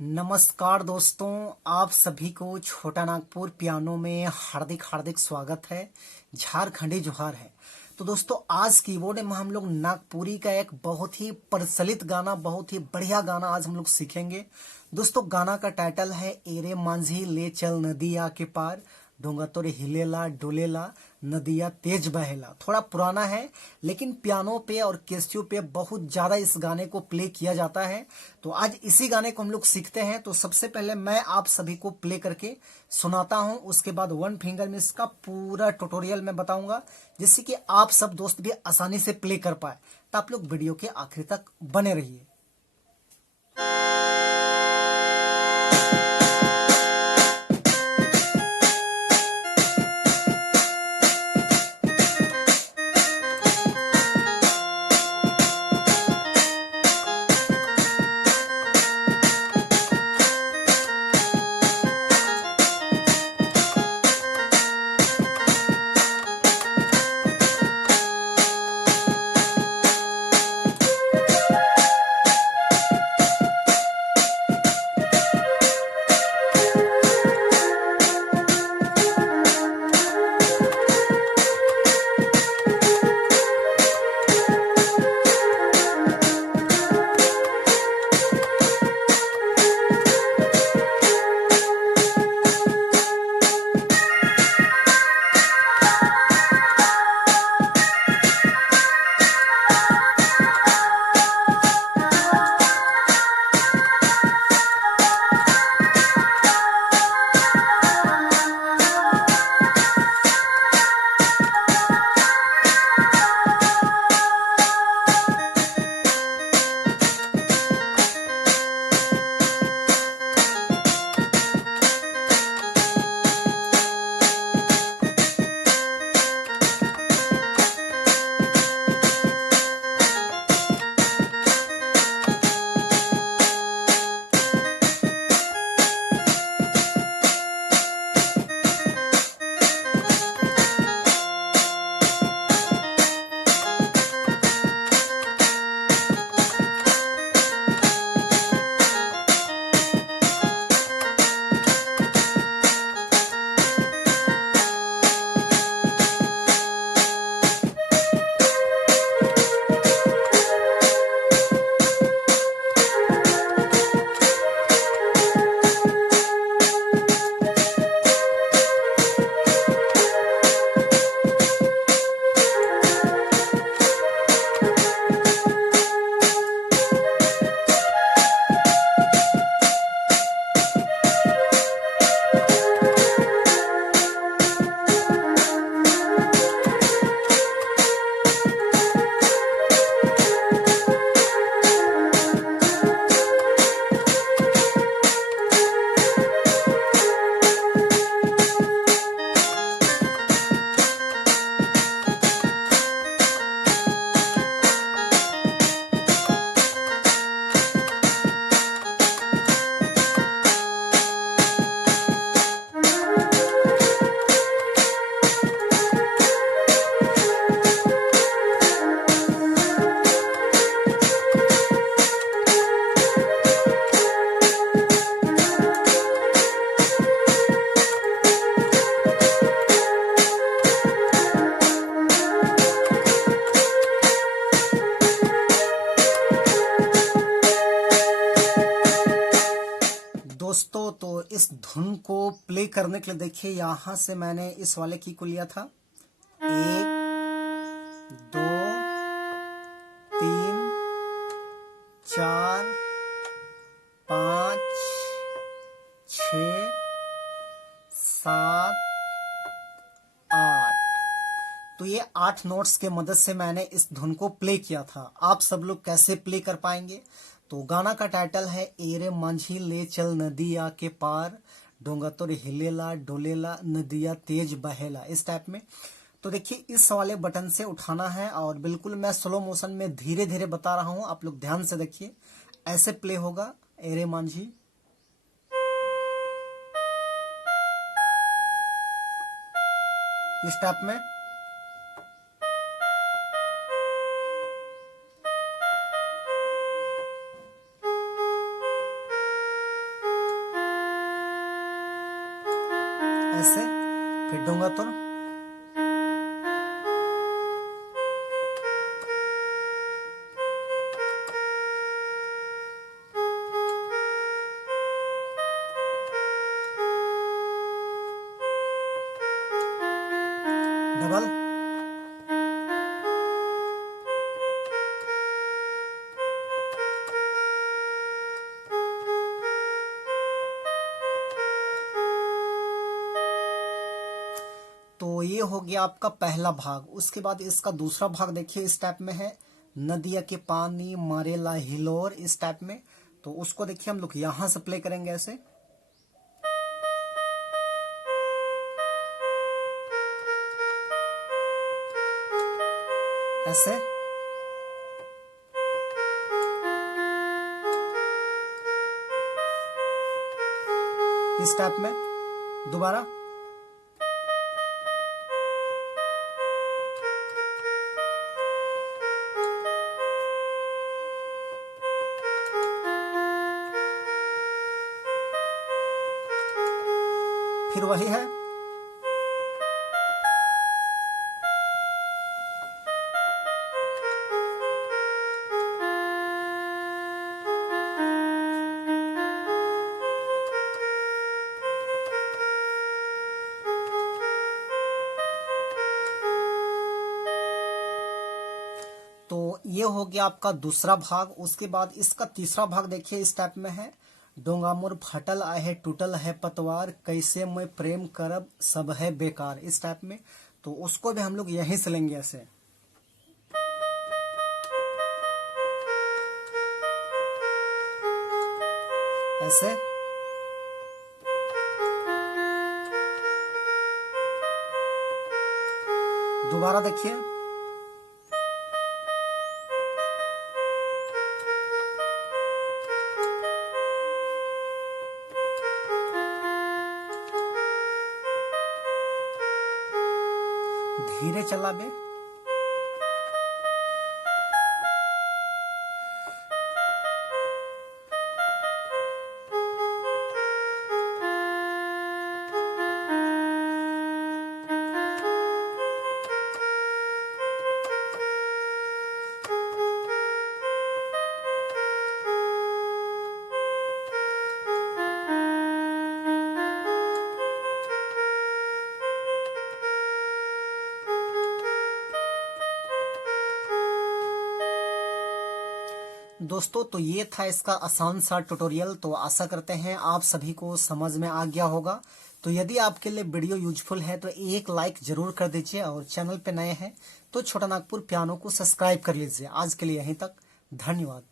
नमस्कार दोस्तों, आप सभी को छोटा नागपुर पियानो में हार्दिक हार्दिक स्वागत है। झारखंडी जोहार है। तो दोस्तों, आज कीबोर्ड में हम लोग नागपुरी का एक बहुत ही प्रचलित गाना, बहुत ही बढ़िया गाना आज हम लोग सीखेंगे। दोस्तों, गाना का टाइटल है एरे मांझी ले चल नदिया के पार, डोंगा तोरे हिलेला डोलेला नदिया तेज बहेला। थोड़ा पुराना है, लेकिन पियानो पे और कैसियो पे बहुत ज्यादा इस गाने को प्ले किया जाता है। तो आज इसी गाने को हम लोग सीखते हैं। तो सबसे पहले मैं आप सभी को प्ले करके सुनाता हूं, उसके बाद वन फिंगर में इसका पूरा ट्यूटोरियल मैं बताऊंगा, जिससे कि आप सब दोस्त भी आसानी से प्ले कर पाए। तो आप लोग वीडियो के आखिर तक बने रहिए। दोस्तों, तो इस धुन को प्ले करने के लिए देखिए, यहां से मैंने इस वाले की को लिया था। एक, दो, तीन, चार, पाँच, छ, सात, आठ। तो ये 8 नोट्स के मदद से मैंने इस धुन को प्ले किया था। आप सब लोग कैसे प्ले कर पाएंगे? तो गाना का टाइटल है एरे मांझी ले चल नदिया के पार, डोंगा तोर हिलेला डोलेला नदिया तेज बहेला, इस टाइप में। तो देखिए, इस वाले बटन से उठाना है और बिल्कुल मैं स्लो मोशन में धीरे धीरे बता रहा हूं, आप लोग ध्यान से देखिए। ऐसे प्ले होगा एरे मांझी, इस टाइप में। ऐसे, फिर डूंगा तुर, डबल, तो ये हो गया आपका पहला भाग। उसके बाद इसका दूसरा भाग देखिए इस टाइप में है, नदिया के पानी मारेला हिलोर, इस टाइप में। तो उसको देखिए हम लोग यहां से प्ले करेंगे ऐसे, ऐसे, इस टाइप में। दोबारा, फिर वही है, तो ये हो गया आपका दूसरा भाग। उसके बाद इसका तीसरा भाग देखिए इस टाइप में है, डोंगा मोर फटल आहे टूटल है पतवार, कैसे मैं प्रेम करब सब है बेकार, इस टाइप में। तो उसको भी हम लोग यहीं से लेंगे ऐसे, ऐसे, दोबारा देखिए, धीरे चला बे, दोस्तों। तो ये था इसका आसान सा ट्यूटोरियल। तो आशा करते हैं आप सभी को समझ में आ गया होगा। तो यदि आपके लिए वीडियो यूजफुल है तो एक लाइक जरूर कर दीजिए, और चैनल पे नए हैं तो छोटा नागपुर पियानो को सब्सक्राइब कर लीजिए। आज के लिए यहीं तक, धन्यवाद।